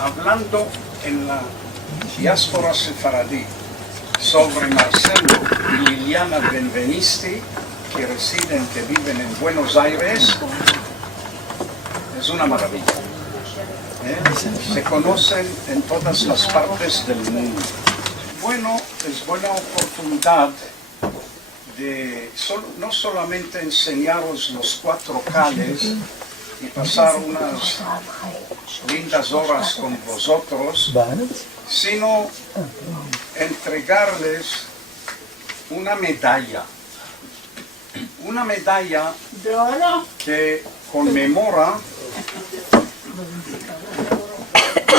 Hablando en la diáspora sefaradí sobre Marcelo y Liliana Benvenisti, que viven en Buenos Aires, es una maravilla. Se conocen en todas las partes del mundo. Bueno, es buena oportunidad de no solamente enseñaros los 4 cales y pasar unas lindas horas con vosotros, sino entregarles una medalla que conmemora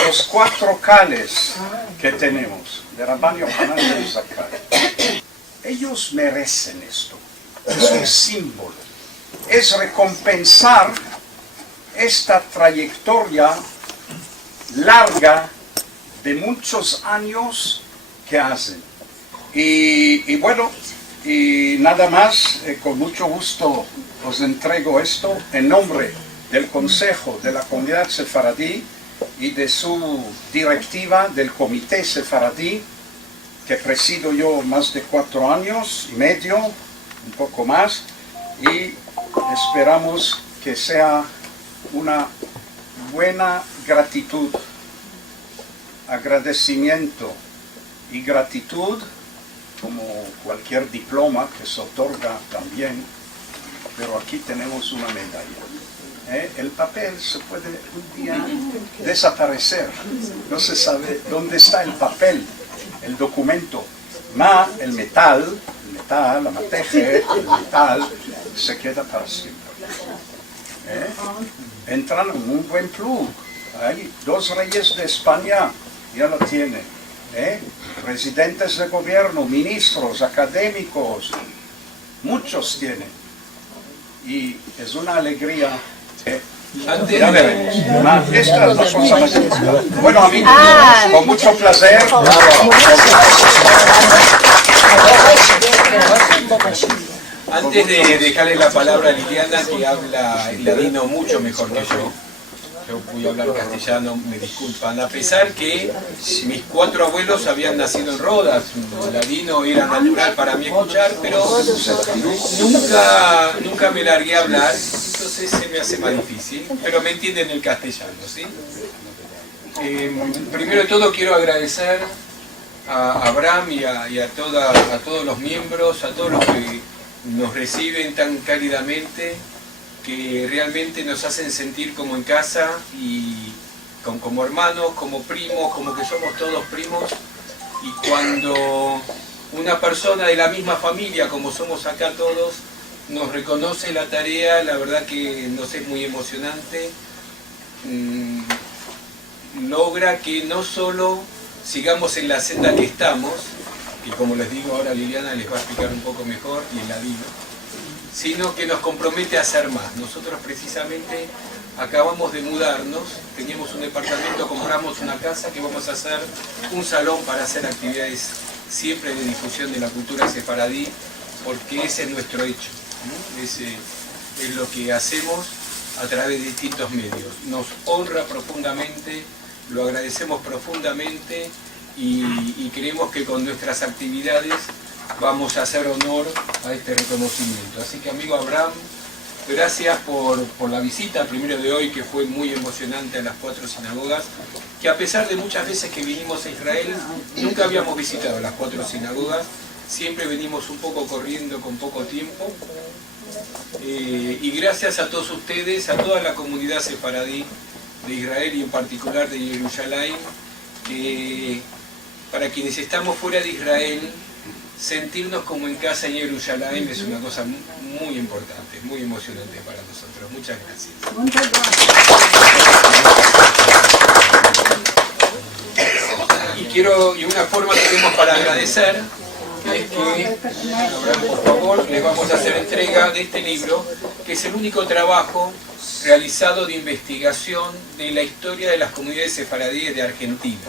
los 4 cales que tenemos de Rabban Yohanan ben Zakkai. Ellos merecen esto, es un símbolo, es recompensar esta trayectoria larga de muchos años que hacen. Y bueno, y nada más, con mucho gusto os entrego esto en nombre del Consejo de la Comunidad Sefaradí y de su directiva del Comité Sefaradí, que presido yo más de 4 años y medio, un poco más, y esperamos que sea una buena gratitud, agradecimiento y gratitud, como cualquier diploma que se otorga también, pero aquí tenemos una medalla. El papel se puede un día desaparecer, no se sabe dónde está el papel, el documento, el metal, la mateje, el metal, se queda para siempre. Entran en un buen club. Hay 2 reyes de España, ya lo tienen. Presidentes de gobierno, ministros, académicos, muchos tienen. Y es una alegría. Ya veremos. Esta es la cosa más. Bueno, amigos, con mucho placer. Antes de dejarle la palabra a Liliana, que habla el ladino mucho mejor que yo voy a hablar castellano, me disculpan, a pesar que mis 4 abuelos habían nacido en Rodas, el ladino era natural para mí escuchar, pero nunca me largué a hablar, entonces se me hace más difícil, pero me entienden el castellano, ¿sí? Primero de todo quiero agradecer a Abraham y a todos los miembros, a todos los que nos reciben tan cálidamente, que realmente nos hacen sentir como en casa y como hermanos, como primos, como que somos todos primos. Y cuando una persona de la misma familia, como somos acá todos, nos reconoce la tarea, la verdad que nos es muy emocionante. Logra que no solo sigamos en la senda que estamos, que como les digo ahora Liliana les va a explicar un poco mejor, y el ladino, sino que nos compromete a hacer más. Nosotros precisamente acabamos de mudarnos, teníamos un departamento, compramos una casa que vamos a hacer un salón para hacer actividades siempre de difusión de la cultura sefaradí, porque ese es nuestro hecho, ¿no? Ese es lo que hacemos a través de distintos medios. Nos honra profundamente, lo agradecemos profundamente y creemos que con nuestras actividades vamos a hacer honor a este reconocimiento. Así que, amigo Abraham, gracias por la visita primero de hoy, que fue muy emocionante, a las 4 sinagogas, que a pesar de muchas veces que vinimos a Israel, nunca habíamos visitado las 4 sinagogas, siempre venimos un poco corriendo con poco tiempo. Y gracias a todos ustedes, a toda la comunidad sefaradí de Israel y en particular de Jerusalén, que para quienes estamos fuera de Israel, sentirnos como en casa en Jerusalén es una cosa muy importante, muy emocionante para nosotros. Muchas gracias. Y una forma que tenemos para agradecer es que, por favor, les vamos a hacer entrega de este libro, que es el único trabajo realizado de investigación de la historia de las comunidades sefaradíes de Argentina.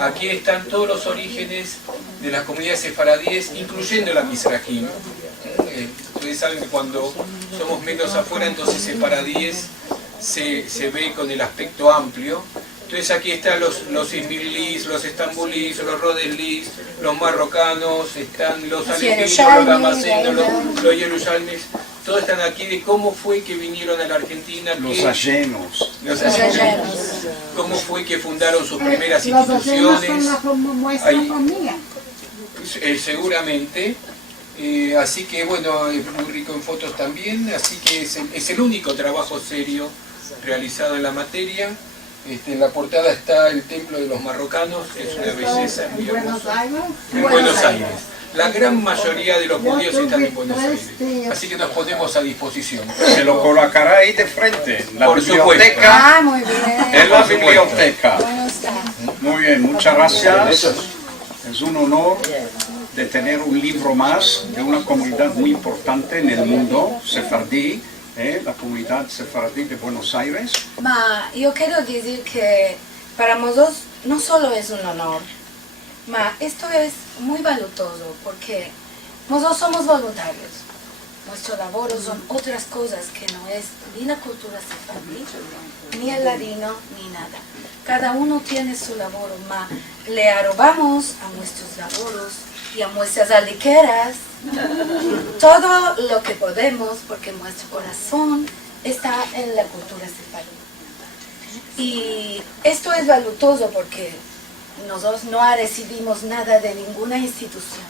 Aquí están todos los orígenes de las comunidades sefaradíes, incluyendo la Mizrahim. Ustedes saben que cuando somos menos afuera, entonces sefaradíes se ve con el aspecto amplio, Entonces aquí están los ismailis, los estambulíes, los rodelís, los marrocanos, están los aletinos, los damascenos, los yerushalmis, todos están aquí de cómo fue que vinieron a la Argentina. Los allenos. Cómo fue que fundaron sus primeras Los allenos instituciones. son la muestra mía. Seguramente. Así que bueno, es muy rico en fotos también, así que es el único trabajo serio realizado en la materia. En la portada está el templo de los marrocanos, que es una belleza. ¿En Buenos Aires? En Buenos Aires. La gran mayoría de los judíos están en Buenos Aires. Así que nos ponemos a disposición. Se lo colocará ahí de frente, en la Por biblioteca. Ah, muy bien. En la biblioteca. Bueno está. Muy bien, muchas gracias. Es un honor de tener un libro más de una comunidad muy importante en el mundo, sefardí, la comunidad sefardí de Buenos Aires. Ma io quiero decir que para nosotros no solo es un honor, ma esto es muy valioso porque nosotros somos voluntarios. Nuestro labor son otras cosas que no es ni la cultura sefardí, ni el ladino, ni nada. Cada uno tiene su labor, ma le arrobamos a nuestros laboros y a nuestras aliqueras todo lo que podemos porque nuestro corazón está en la cultura sefardí. Y esto es valioso porque nosotros no recibimos nada de ninguna institución,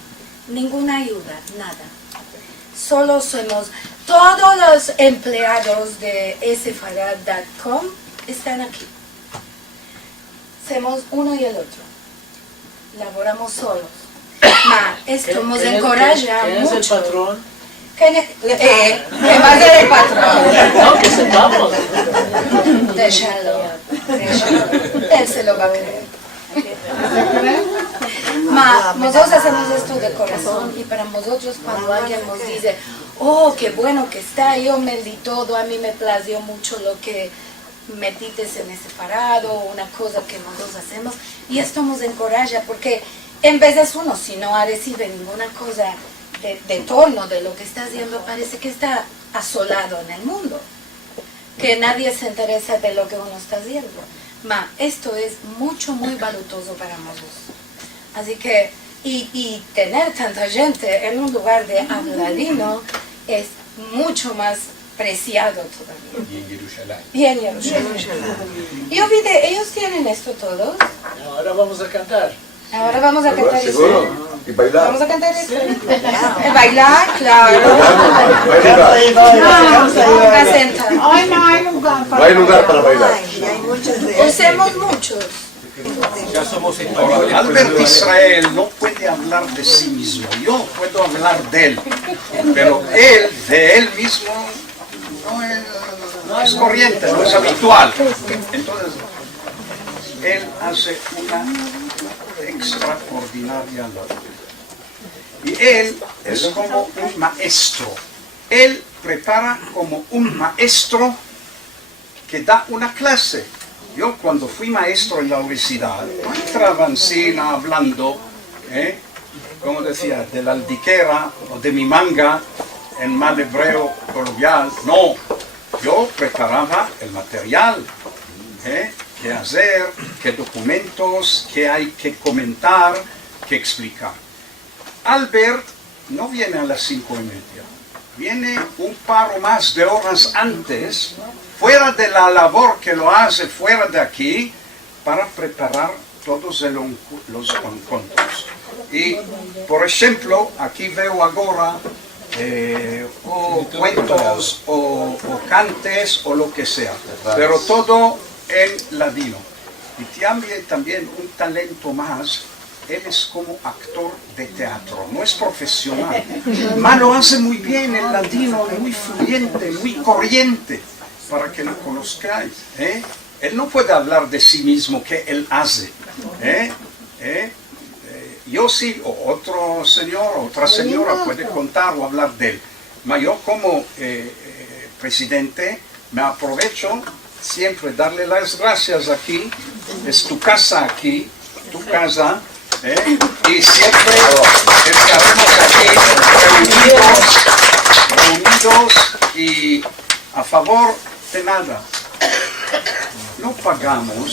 ninguna ayuda, nada. Solo somos, todos los empleados de esefarad.com están aquí. Somos uno y el otro. Laboramos solos. Ma, esto nos encoraja ¿Quién es el mucho. patrón? ¿Qué va a ser el patrón? No, que sepamos. Déjalo. Él se lo va a creer. Ma, nosotros hacemos esto de corazón y para nosotros cuando alguien nos dice, oh, qué bueno que está, yo me di todo, a mí me plació mucho lo que metites en ese parado, una cosa que nosotros hacemos, y esto nos encoraja porque en vez de uno, si no recibe ninguna cosa de torno de lo que está haciendo, parece que está asolado en el mundo, que nadie se interesa de lo que uno está haciendo. Ma, esto es mucho, muy valioso para nosotros. Así que, y tener tanta gente en un lugar de habladino es mucho más preciado todavía. Y en Jerusalén. Y en Jerusalén. Yo vi ellos tienen esto todos. Ahora vamos a cantar. Ahora vamos a cantar ¿Seguro? eso. ¿Y bailar? Vamos a cantar eso. Bailar, claro. Bailar. A sentar. Hoy no hay lugar para No hay lugar para bailar. Usemos muchos. Ya somos Ahora, españoles. Albert Israel no puede hablar de sí mismo, yo puedo hablar de él, pero él, de él mismo, no es corriente, no es habitual. Entonces, él hace una extraordinaria labor. Y él es como un maestro. Él prepara como un maestro que da una clase. Yo cuando fui maestro en la universidad, no entraba encima hablando, como decía, de la aldiquera o de mi manga en mal hebreo coloquial. No, yo preparaba el material, qué hacer, qué documentos, qué hay que comentar, qué explicar. Albert no viene a las 5:30, viene un par o más de horas antes, fuera de la labor que lo hace fuera de aquí, para preparar todos los encuentros. Y, por ejemplo, aquí veo ahora o cuentos o cantes o lo que sea, pero todo en ladino. Y tiene también un talento más. Él es como actor de teatro, no es profesional, pero lo hace muy bien el ladino, muy fluyente, muy corriente, para que lo conozcáis. Él no puede hablar de sí mismo, que él hace. Yo sí, o otro señor, otra señora puede contar o hablar de él. Pero yo como presidente me aprovecho siempre darle las gracias aquí, es tu casa aquí, tu casa, y siempre estaremos aquí reunidos y a favor de nada. no pagamos,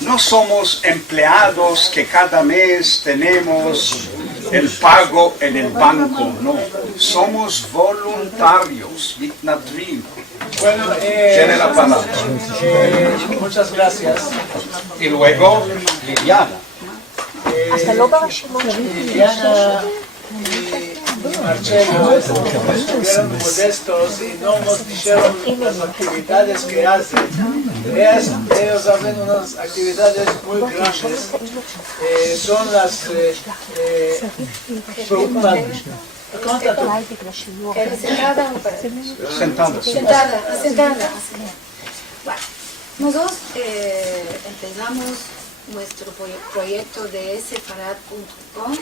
no somos empleados que cada mes tenemos el pago en el banco, no. Somos voluntarios, mitnadrim. Bueno, Tiene la palabra. muchas gracias. Y luego, Liliana. Liliana y Marcelo estuvieron modestos y no nos dijeron las actividades que hacen. Ellos hacen unas actividades muy grandes. Son las... Conta tú. ¿Eres sentada o para? Sentados. Sentada. Bueno, nosotros empezamos nuestro proyecto de sefarad.com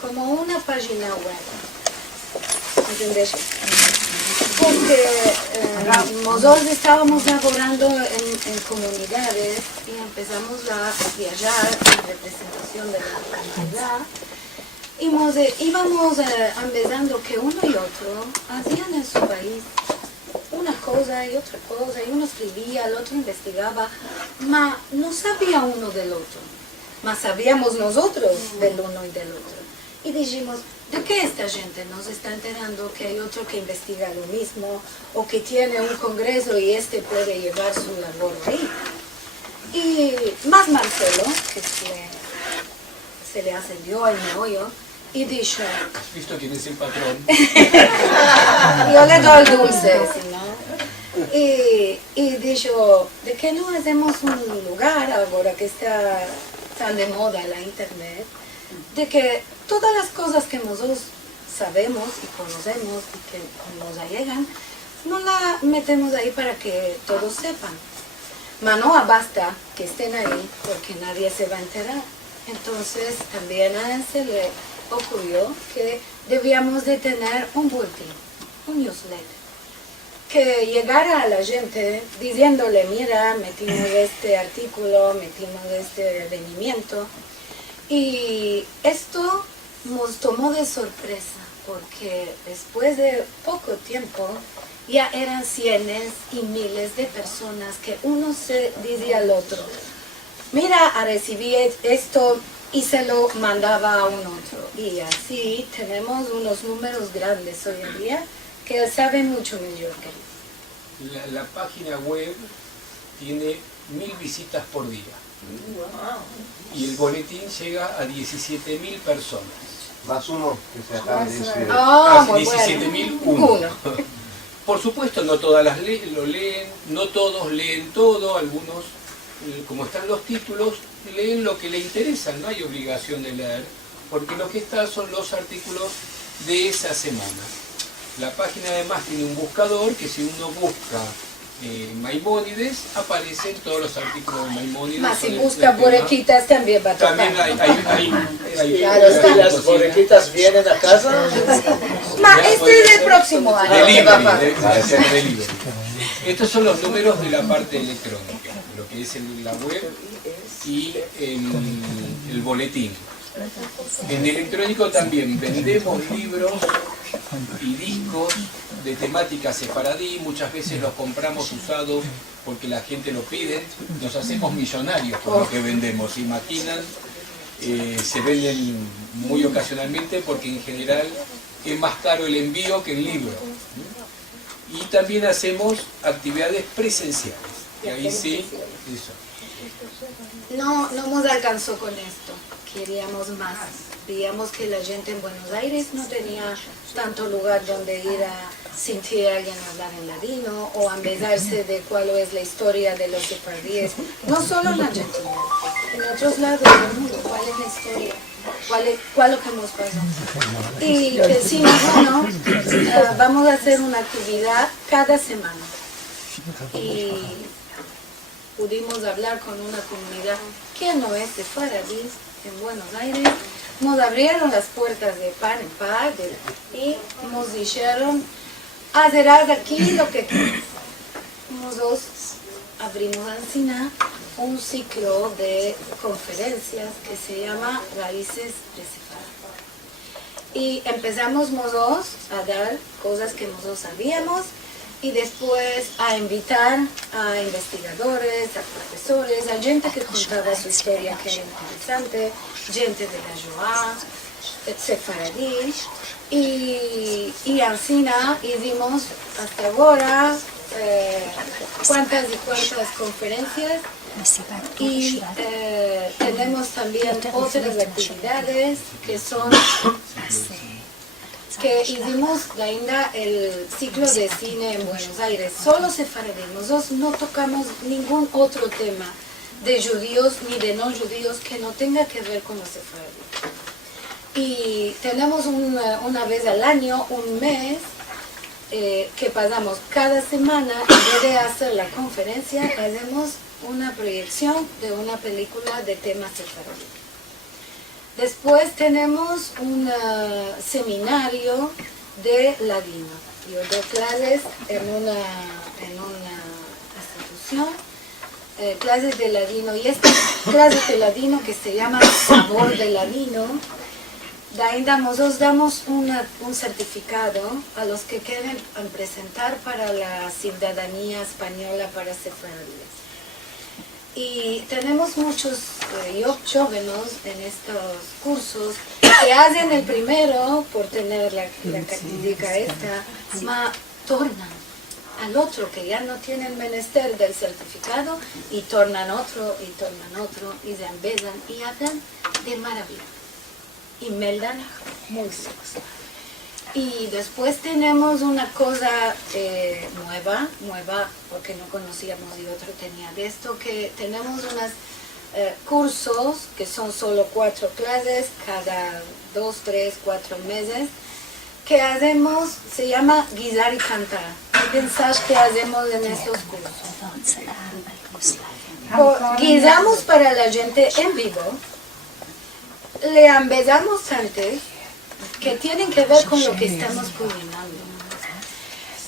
como una página web. ¿Entendés? Porque nosotros estábamos laborando en comunidades y empezamos a viajar en representación de la comunidad. Y íbamos empezando que uno y otro hacían en su país una cosa y otra cosa, y uno escribía, el otro investigaba, mas no sabía uno del otro, mas sabíamos nosotros del uno y del otro. Y dijimos, ¿de qué esta gente nos está enterando que hay otro que investiga lo mismo, o que tiene un congreso y este puede llevar su labor ahí? Y más Marcelo, que se le ascendió el meollo, y dijo, ¿Has visto quién es el patrón? yo le doy el dulce, si no. Y dijo, ¿de qué no hacemos un lugar ahora que está tan de moda la internet? De que todas las cosas que nosotros sabemos y conocemos y que nos allegan, no la metemos ahí para que todos sepan. Mas no basta que estén ahí porque nadie se va a enterar. Entonces también a él se le ocurrió que debíamos de tener un boletín, un newsletter, que llegara a la gente diciéndole, mira, metimos este artículo, metimos este rendimiento. Y esto nos tomó de sorpresa, porque después de poco tiempo ya eran cientos y miles de personas que uno se decía al otro, mira, recibí esto y se lo mandaba a un otro. Y así tenemos unos números grandes hoy en día que él sabe mucho mejor que yo. La página web tiene 1000 visitas por día. Y el boletín llega a 17.000 personas. Más uno que se acaba de decir. Muy 17.001. Por supuesto, no todas lo leen, no todos leen todo, algunos, como están los títulos, leen lo que le interesa, no hay obligación de leer, porque lo que está son los artículos de esa semana. La página además tiene un buscador que si uno busca Maimónides, aparecen todos los artículos de Maimónides. Más si busca borequitas también va a tocar. También hay Claro, está. ¿Y las borequitas vienen a casa? Este es el próximo año. que va a pasar. Delivery. Estos son los números de la parte electrónica, lo que es la web y el boletín. En electrónico también vendemos libros y discos de temática sefaradí, muchas veces los compramos usados porque la gente lo pide, nos hacemos millonarios con lo que vendemos, ¿se imaginan? Se venden muy ocasionalmente porque en general es más caro el envío que el libro. Y también hacemos actividades presenciales, y ahí sí, eso. No nos alcanzó con esto, queríamos más. Veíamos que la gente en Buenos Aires no tenía tanto lugar donde ir a sentir a alguien hablar en ladino o a empezarse de cuál es la historia de los sefardíes, no solo en Argentina, en otros lados del mundo, cuál es la historia, cuál es lo que nos pasó. Y decimos, bueno, vamos a hacer una actividad cada semana. Y pudimos hablar con una comunidad que no es de sefaradí en Buenos Aires. Nos abrieron las puertas de par en par y nos dijeron, harás aquí lo que quieras. Nosotros abrimos en Siná un ciclo de conferencias que se llama Raíces de Sefarad. Y empezamos nosotros a dar cosas que nosotros sabíamos y después a invitar a investigadores, a profesores, a gente que contaba su historia que era interesante, gente de la Shoah, sefaradí, y Ancina hicimos hasta ahora cuántas y cuántas conferencias, y tenemos también otras actividades que son que hicimos ainda el ciclo de cine en Buenos Aires, solo sefaradí. Nosotros no tocamos ningún otro tema de judíos ni de no judíos que no tenga que ver con los sefaradí. Y tenemos una vez al año, un mes, que pasamos cada semana, en vez de hacer la conferencia, hacemos una proyección de una película de temas sefaradí. Después tenemos un seminario de ladino. Yo doy clases en una institución, clases de ladino, y estas clases de ladino que se llama Sabor de Ladino, nosotros damos un certificado a los que quieren presentar para la ciudadanía española para sefaradíes. Y tenemos muchos jóvenes en estos cursos que hacen el primero por tener la característica esta, ma tornan al otro que ya no tienen menester del certificado y tornan otro y se empiezan y hablan de maravilla y meldan muy sexy. Y después tenemos una cosa nueva, porque no conocíamos y otro tenía de esto, que tenemos unos cursos que son solo 4 clases, cada 2, 3, 4 meses, que hacemos, se llama guisar y cantar. ¿Qué pensás que hacemos en estos cursos? Guisamos para la gente en vivo, le empezamos antes, que tienen que ver con lo que estamos cocinando.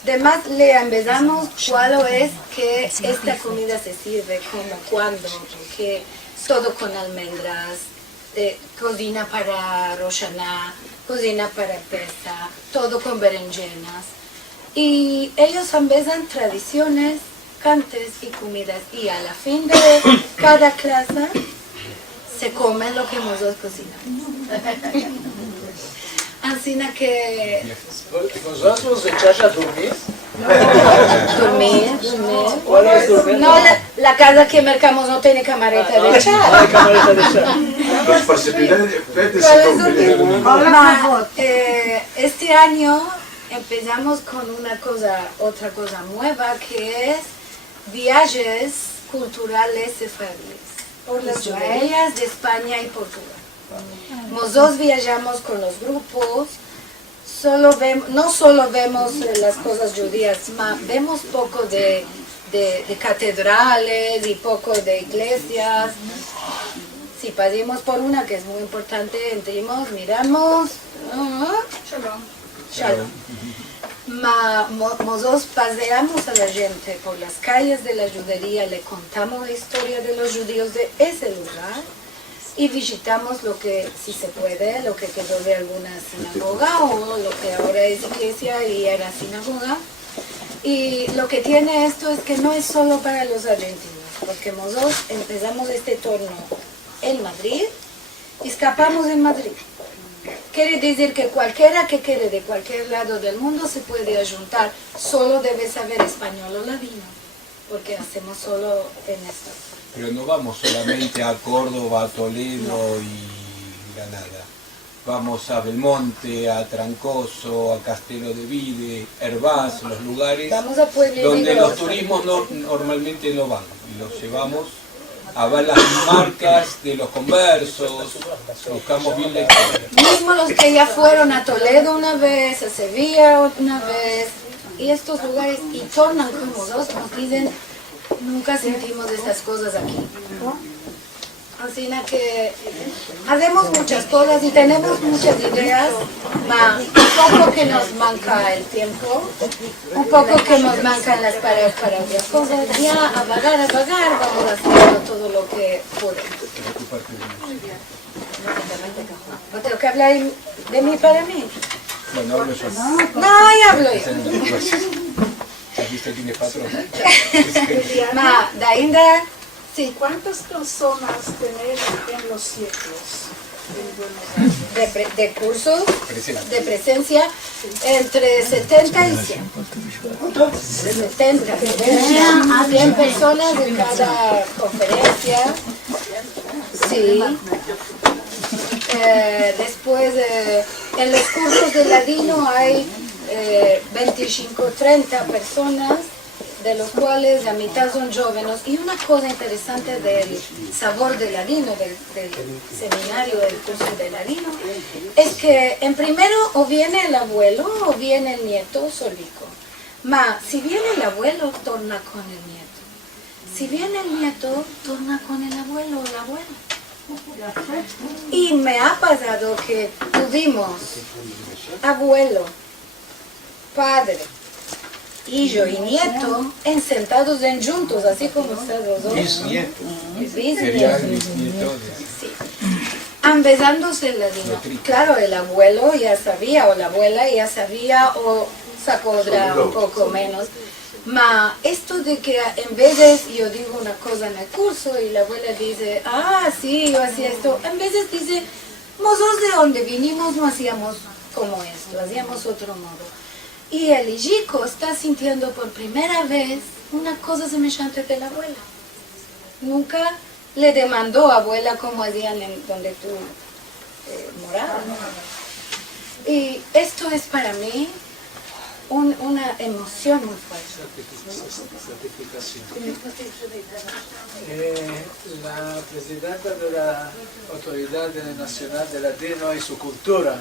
Además, le empezamos cuál es que esta comida se sirve, cómo, cuándo, porque todo con almendras, cocina para Rosh Hashanah, cocina para Pesach, todo con berenjenas. Y ellos empiezan tradiciones, cantes y comidas, y a la fin de cada clase se come lo que nosotros cocinamos. Así que... ¿Vosotros echáis a dormir? Dormir. ¿Cuál es dormir? No, la casa que mercamos no tiene camareta de echar. No hay camareta de echar. Este año empezamos con otra cosa nueva, que es viajes culturales sefaradíes por las juderías de España y Portugal. Nosotros viajamos con los grupos, no solo vemos las cosas judías, vemos poco de catedrales y poco de iglesias. Si pasamos por una que es muy importante, entramos, miramos, Shalom. Nosotros paseamos a la gente por las calles de la judería, le contamos la historia de los judíos de ese lugar, y visitamos lo que, si se puede, lo que quedó de alguna sinagoga o lo que ahora es iglesia y era sinagoga. Y lo que tiene esto es que no es solo para los argentinos, porque nosotros empezamos este torneo en Madrid y escapamos en Madrid. Quiere decir que cualquiera que quede de cualquier lado del mundo se puede ayuntar, solo debe saber español o ladino, porque hacemos solo en esto. Pero no vamos solamente a Córdoba, a Toledo y Granada. Vamos a Belmonte, a Trancoso, a Castelo de Vide, Hervás, los lugares donde los turismos normalmente no van. Y los llevamos a ver las marcas de los conversos, buscamos bien la historia. Mismo los que ya fueron a Toledo una vez, a Sevilla una vez, y estos lugares, y tornan como dos, nos dicen, nunca sentimos estas cosas aquí. Así que hacemos muchas cosas y tenemos muchas ideas, un poco que nos manca el tiempo, un poco que nos mancan las paredes para otras cosas, ya a vagar vamos haciendo todo lo que podemos. ¿No tengo que hablar de mí para mí? Bueno, hablo yo. No, ya hablo yo. Usted tiene patrón. Ma ainda Sí, ¿cuántas personas tenéis en los ciclos en Buenos Aires? de cursos Presente. de presencia entre 70 y 100. 70, 100 personas en cada conferencia. Sí. Después, en los cursos de ladino hay 25, 30 personas, de los cuales la mitad son jóvenes. Y una cosa interesante del sabor de ladino, del seminario del curso de ladino, es que en primero o viene el abuelo o viene el nieto solico. Ma si viene el abuelo, torna con el nieto. Si viene el nieto, torna con el abuelo o la abuela. Y me ha pasado que tuvimos abuelo, padre, hijo y nieto sentados en juntos, así como ustedes dos. Bisnieto. Bisnieto. Sería el bisnieto de... Sí. Empezándose el ladino. Claro, el abuelo ya sabía, o la abuela ya sabía, o sacodra un poco menos. Ma esto de que en vez de yo digo una cosa en el curso y la abuela dice, ah, sí, yo hacía esto, en vez de dice, nosotros de donde vinimos no hacíamos como esto, hacíamos otro modo. Y el hijico está sintiendo por primera vez una cosa semejante de la abuela. Nunca le demandó abuela como hacían en donde tú morabas. Y esto es para mí una emoción muy fuerte. La presidenta de la Autoridad Nacional de Ladino y su Cultura,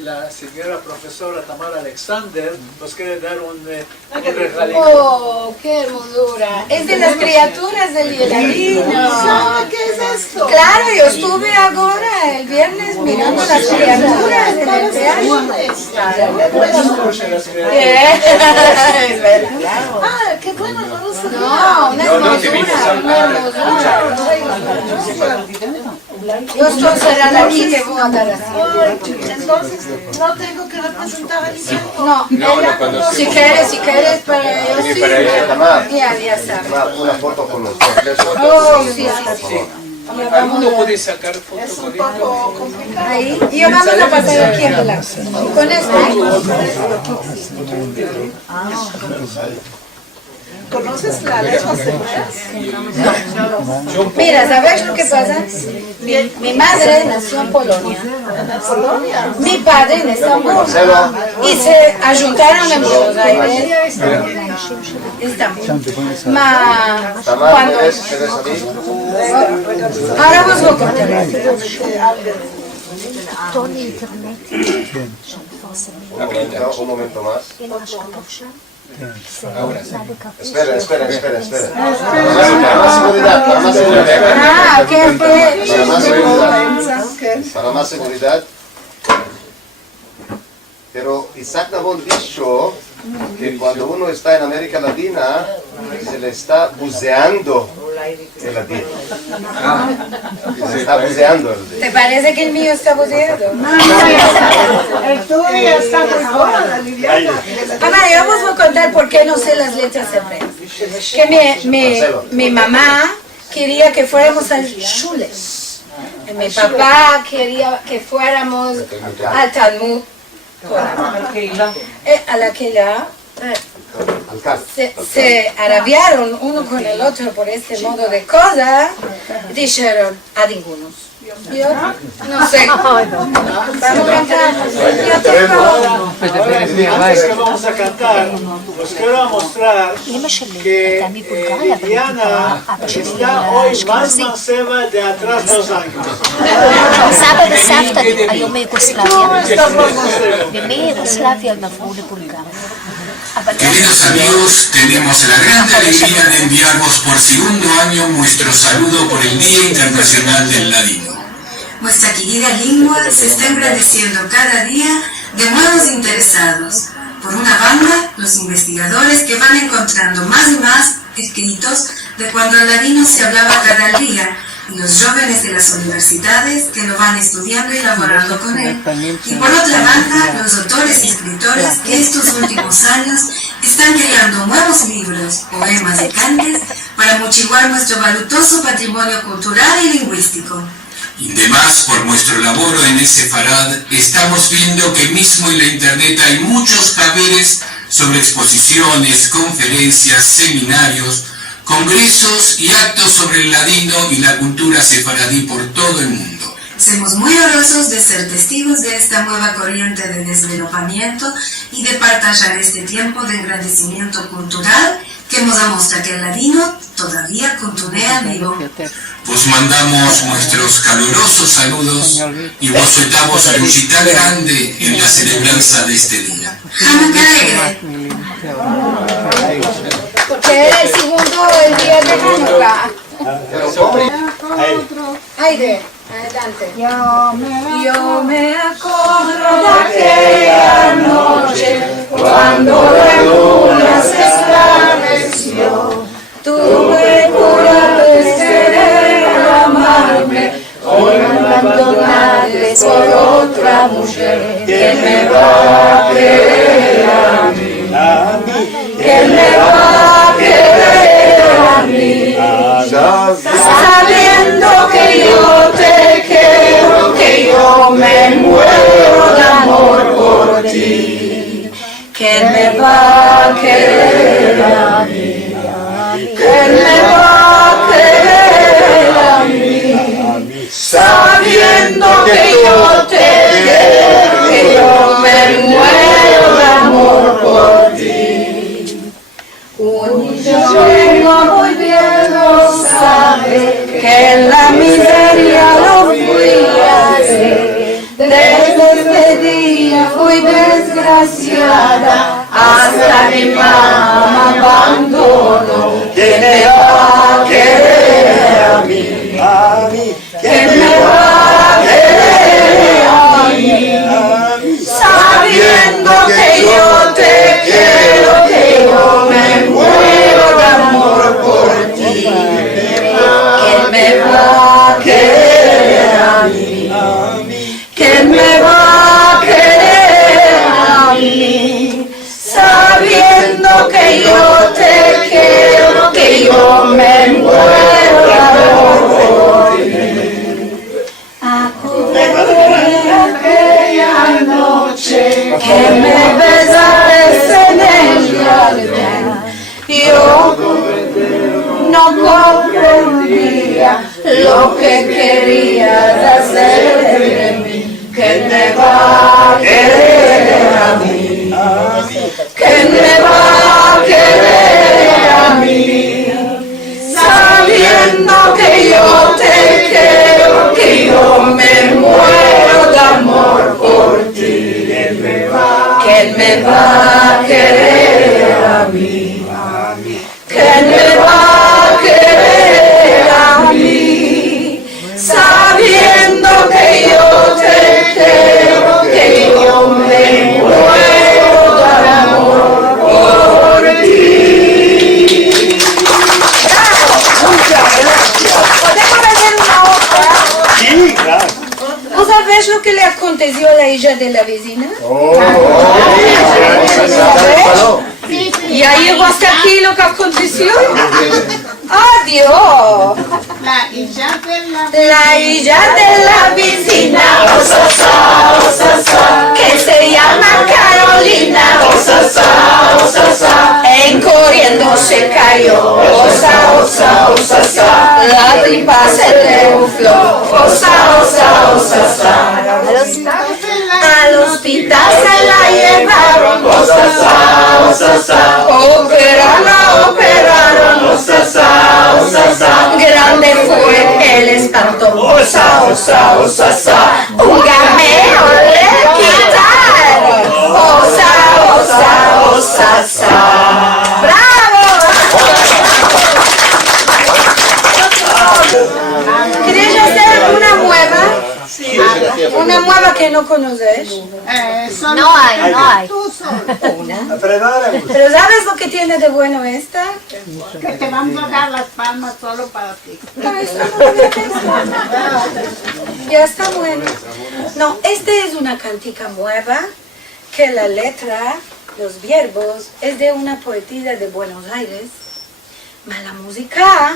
la señora profesora Tamara Alexander, nos quiere dar un regalito. ¡Oh, qué hermosura! Es de las criaturas del ladino. ¿Sabe qué es esto? Claro, yo estuve ahora el viernes mirando las criaturas en el teatro. Es verdad. Ah, qué bueno, no lo sabía. No, una No, te vimos hermosura, una hermosura. Yo estoy cerrada aquí, te voy a dar así. Entonces, no tengo que representar a Vicente. No, No, lo conocí. si quieres para ellos, Vení sí. para ella. Tamar, Ya sabes. una foto con los tres fotos. Oh, sí, sí. ¿Alguno puede sacar foto Es con un esto? poco complicado. Ahí. Y yo vamos a pasar aquí en la con esto. ¿Conoces la lengua hebrea? Mira, ¿sabes lo que pasa? Mi madre nació en Polonia. Polonia. Mi padre en Estambul. Y se ayuntaron en Buenos Aires. Estambul. Ma Tamar, cuando... ¿querés salir? Ahora vos lo contaré. Un momento más. Ahora sí. Espera. Para más seguridad. Ah, ¿qué fue? Para más seguridad. Para más seguridad. Pero Isaac Nabón dicho que cuando uno está en América Latina se le está buceando el ladino. Se está buceando el ladino. ¿Te parece que el mío está boceado? El tuyo está muy buena, Liliana. Mamá, yo os voy a contar por qué no sé las letras hebreas. Que mi mamá quería que fuéramos al shule. Mi papá quería que fuéramos al Talmud. A la que ya se arabiaron uno con el otro por este modo de cosas, dijeron a ninguno. Yo no sé. Vamos a cantar. Yo tengo... Antes que vamos a cantar, os quiero mostrar que Liliana está hoy más manceba de atrás 2 años. סבא וסבתא היו מיוגוסלביה. Estás más manceba. ומיוגוסלביה הם עברו לבולגריה. אבל Queridos amigos, tenemos la gran alegría de enviarnos por segundo año nuestro saludo por el Día Internacional del Ladino. Nuestra querida lengua se está engrandeciendo cada día de nuevos interesados. Por una banda, los investigadores que van encontrando más y más escritos de cuando el ladino se hablaba cada día y los jóvenes de las universidades que lo van estudiando y laborando con él. Y por otra banda, los autores y escritores que estos últimos años están creando nuevos libros, poemas y cantes para mochiguar nuestro valutoso patrimonio cultural y lingüístico. Y además, por nuestro laboro en ese Sefarad, estamos viendo que mismo en la internet hay muchos saberes sobre exposiciones, conferencias, seminarios, congresos y actos sobre el ladino y la cultura sefaradí por todo el mundo. Somos muy honrosos de ser testigos de esta nueva corriente de desvelopamiento y de partillar este tiempo de engrandecimiento cultural que nos demuestra que el ladino todavía culturea vivo. Pues mandamos nuestros calurosos saludos y vos soltamos luchita grande en la celebranza de este día. Hanukkah alegre. Porque era el segundo el día de Hanukkah. Aire, adelante. Yo me acuerdo de aquella noche cuando la luna se esclareció. Tuve cura de querer amarme, hoy abandonarles por otra mujer. ¿Quién me va a querer a mí? ¿Quién me va a querer a mí? Sabiendo que yo te quiero, que yo me muero de amor por ti. ¿Quién me va a querer a mí? ¿Quién me va a querer a mí? Sabiendo que yo te quiero, que yo me muero de amor por ti. Un niño muy bien lo sabe, que en la miseria lo fui a hacer. Desde ese día fui desgraciada, hasta mi mamá abandonó. ¿Quién me va a querer a mí? ¿Quién me va a querer a mí? Sabiendo que yo te quiero, que yo me muero de amor por ti. ¿Quién me va a querer a mí? ¿Quién me va a querer a mí? Sabiendo que yo te quiero, que yo me muero de amor por ti. Acuérdate de aquella noche que me besaste en el jardín. Yo no comprendía lo que querías hacer de mí. ¿Quién me va a querer a mí? ¿Quién me va a querer a mí? Sabiendo que yo te quiero, que yo me muero de amor por ti. ¿Quién me va a querer a mí? ¿Quién me va a querer a mí? Sabiendo que yo te quiero, que yo me muero de amor por ti. ¡Bravo! Muchas gracias. ¿Podemos hacer una otra? Sí, claro. ¿Vos sabés lo que le aconteció a la hija de la vecina? ¿Ya llegó hasta aquí lo que aconteció? ¡Adiós! La hija de la vecina, que se llama Carolina, en corriendo se cayó, la tripa se le ufló, al hospital se la llevaron, operaron, grande fue el espanto, un gamero le quitaron, ¡bravo! ¿Queréis hacer una nueva? Una nueva que no conoces. No hay. Una. Pero ¿sabes lo que tiene de bueno esta? Que te vamos a dar las palmas solo para ti. No, esto no lo había pensado. Ya está bueno. No, esta es una cantica nueva que la letra, los verbos, es de una poetisa de Buenos Aires. Mas la música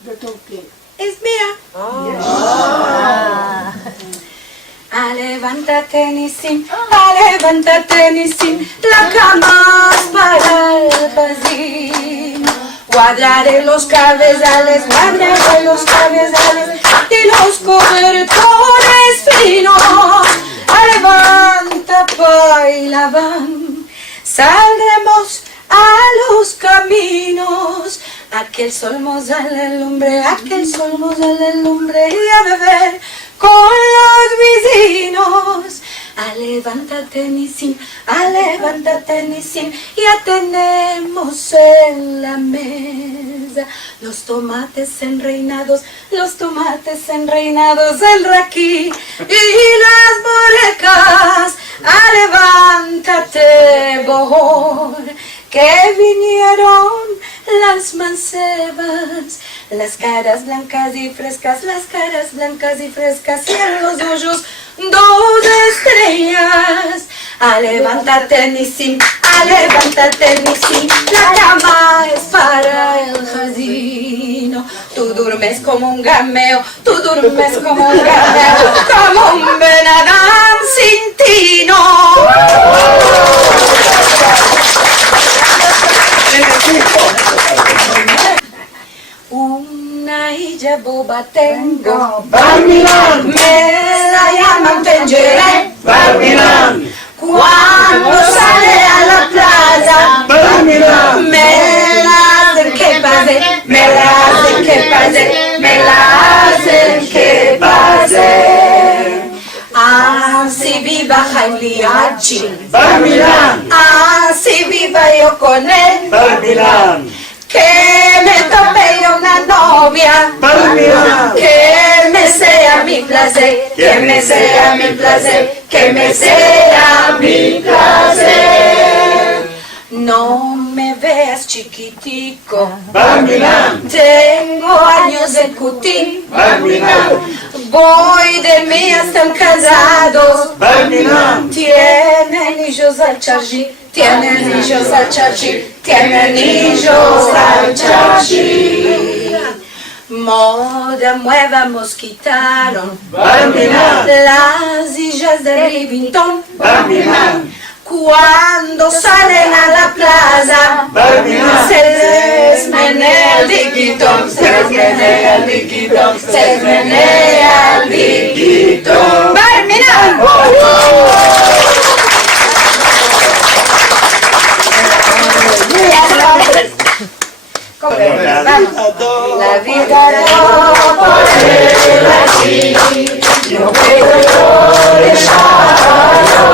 ¿De tu qué? es mía. Levántate, Nisim, levántate, Nisim, la cama es para el jardín. Guardaré los cabezales y los cobertores finos. Levanta, bailaban, saldremos a los caminos. Aquel sol nos alumbre, y a beber con los vecinos. Levántate, Nisim, ya tenemos en la mesa los tomates enreinados, el raquí y las borrecas. Levántate, Bohor, que vinieron las mancebas, las caras blancas y frescas, y en los ojos 2 estrellas. Levántate, Nisim, la cama es para el jardín. Tú duermes como un gameo, como un Benadán sin tino. Una hija boba tengo, me la llaman Tengeré, cuando sale a la plaza, me la hacen que pase, Así viva Jaime Liachi, así viva yo con él, que me tope yo una novia, que me sea mi placer, No me veas chiquitico, tengo años de cutín, voy de mí están casados, tienen hijos al chargi, Moda nueva nos quitaron, las hijas de Rivington, cuando salen a la plaza, se les menea el diquitón, ¡Barminan! La vida no puede así, no puedo yo dejarlo,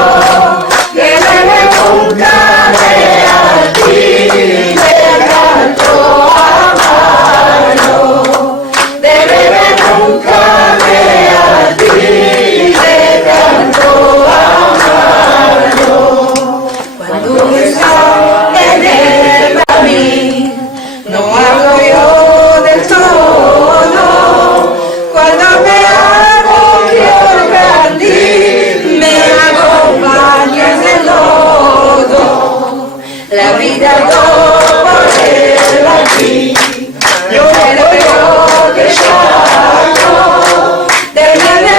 que nunca me a ti, me canto amarlo, nunca me a ti, me canto amarlo, cuando está en el camino. No hablo yo del todo, cuando me hago grande, me hago baños de lodo, la vida no por aquí, yo quiero dejarlo, de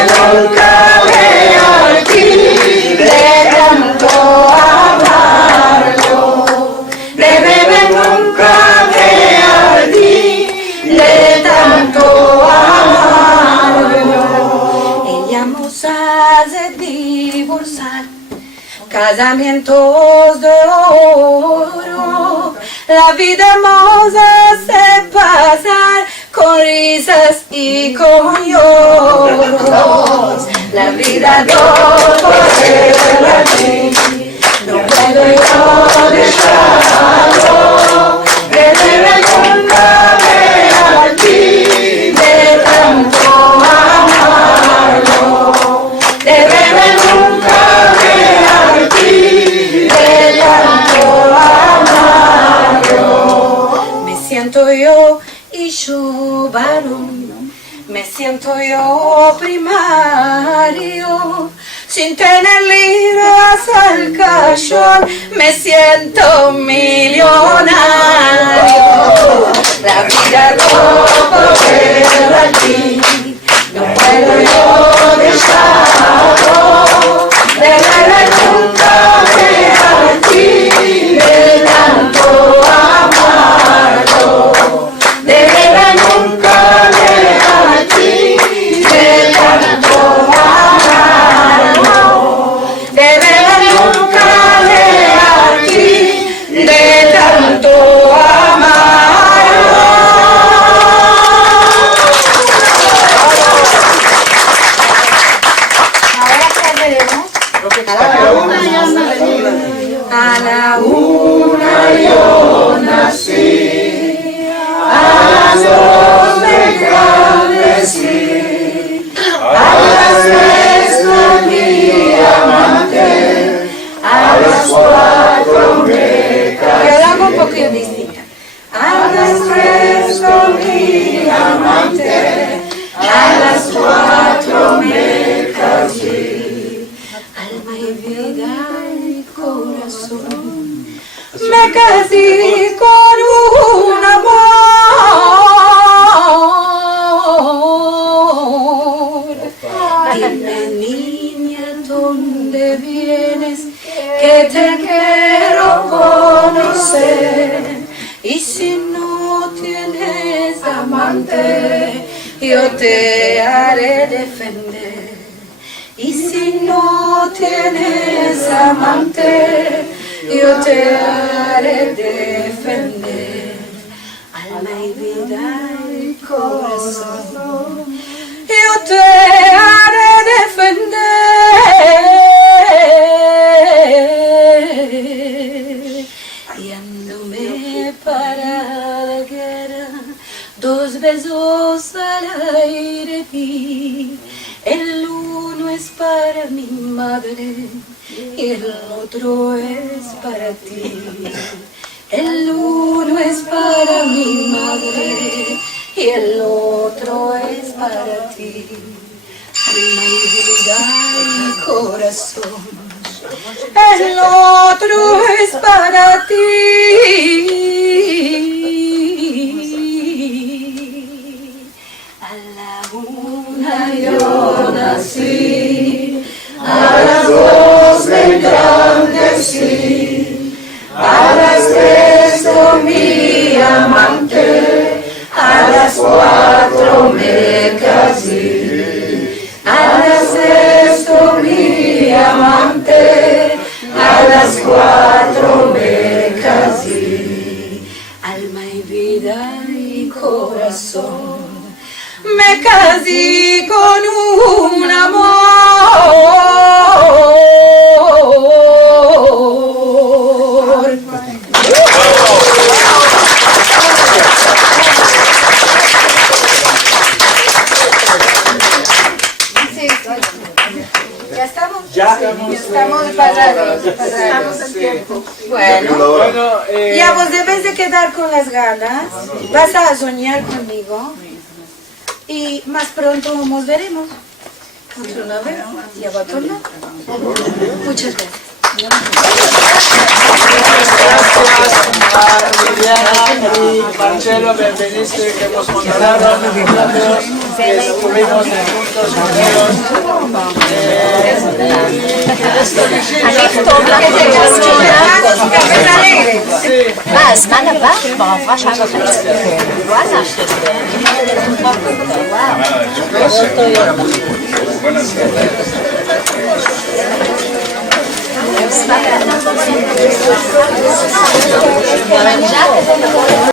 nunca me aquí, de tanto amarlo, de nunca de tanto amarlo. Ella nos hace divorciar, casamientos de oro, la vida nos hace pasar con risas y con lloros, la vida no puede aquí, no puedo yo dejarlo, de nunca me aquí, de tanto amarlo, primario, sin tener libras al cachón, me siento millonario. La vida no puedo a ti, no puedo yo dejarlo, de verla nunca a ti, de tanto amarlo, de verla nunca a ti, de tanto amarlo, de verla nunca a ti, de tanto amarlo. Ahora qué veremos. A la una yo nací, a las dos me engrandecí, a las tres con mi amante, a las cuatro me casé. Yo lo hago un poquito distinta. A las tres con mi amante, a las cuatro me casé. Alma y vida y corazón, me casé con un amor. Dime, niña, ¿dónde vienes? Que te quiero conocer. Y si no tienes amante, yo te haré defender. Y si no tienes amante, yo te haré defender. Alma y vida y corazón, yo te haré defender. Yéndome para la guerra, 2 besos al aire di. El uno es para mi madre y el otro es para ti. El uno es para mi madre y el otro es para ti. Alma y vida y corazón, el otro es para ti. A la una yo nací, a las 2 me engrandecí, a las 3 con mi amante, a las 4 me casé, a las 3 con mi amante, a las 4 me casé. Alma y vida y corazón, me casé con un amor. Sí, ¿ya estamos? Ya estamos pasados. Estamos en tiempo. Bueno, ya vos debes de quedar con las ganas. Vas a soñar conmigo. Y más pronto nos veremos. Otra vez. Ya va a tornar. Muchas gracias. Gracias a Liliana y Marcelo, bienveniste, que nos mostraron que estuvimos juntos הזמן הבא כבר עברה שעה וחצי. וואלה. Buenas tardes.